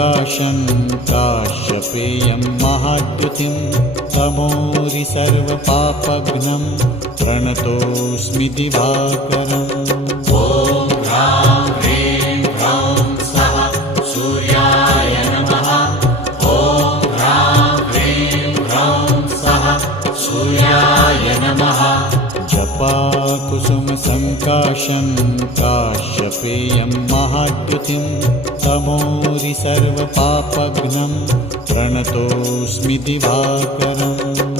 सङ्काशं काश्यपेयं महाद्युतिं तमोरि सर्वपापघ्नं प्रणतोऽस्मि दिवाकरम्। ॐ ह्रां ह्रीं ह्रौं स्वः सूर्याय नमः। ॐ ह्रां ह्रीं ह्रौं स्वः सूर्याय नमः। जपाकुसुमसङ्काशं काश्यपेयं महाद्युतिं तमोरि सर्वपापघ्नं प्रणतोऽस्मि दिवाकरम्।